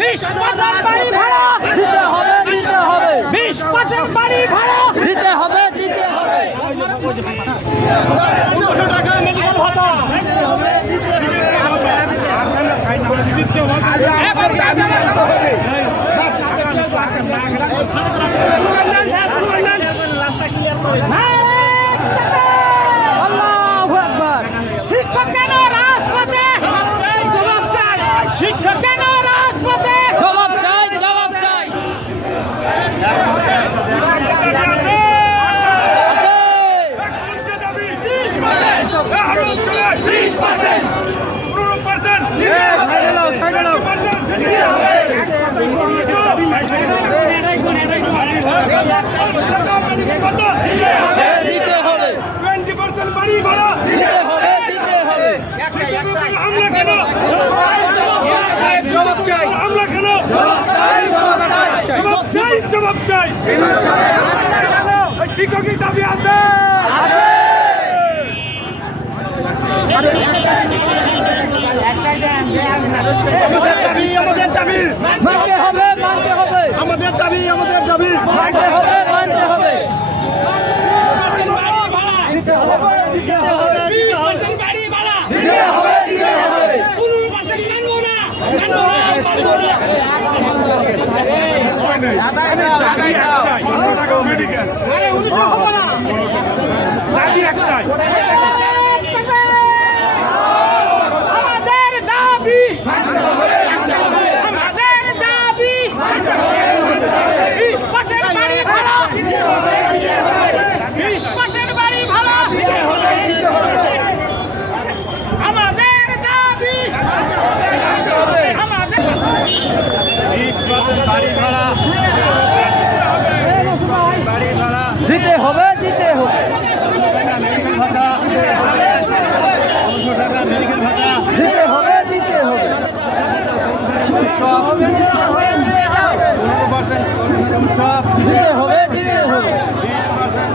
20% বাড়ি ভাড়া দিতে হবে, দিতে হবে, 20% বাড়ি ভাড়া দিতে হবে, দিতে হবে। 200 টাকা মেডিকেল ভাতা আল্লাহু আকবার। শিক্ষক কেন রাজপথে জবাব চাই শিক্ষক কেন রাজপথে জবাব চাই, জবাব চাই। দিতে হবে, 20% বাড়ি ভাড়া দিতে হবে, দিতে হবে। আমরা কেন জবাব চাই আমরা কেন জবাব চাই জবাব চাই শিক্ষকের দাবি আছে আমাদের দাবি মানতে হবে, মানতে হবে, আমাদের দাবি মানতে হবে, মানতে হবে। দিতে হবে, দিতে হবে, দিতে হবে, দিতে হবে, দিতে হবে। আদায় দাও, আদায় দাও। মেডিকেল দাবি একটাই আমাদের দাবি আমাদের দাবি 20% বাড়ি ভাড়া 20% বাড়ি ভাড়া আমাদের দাবি আমাদের 20% বাড়ি ভাড়া দিতে হবে, দিতে হবে, মেডিকেল ভাতা 500 টাকা মেডিকেল ভাতা দিতে হবে, দিতে হবে। উৎসব 15% কর্মচারী উৎসব দিতে হবে, দিতে হবে। 20%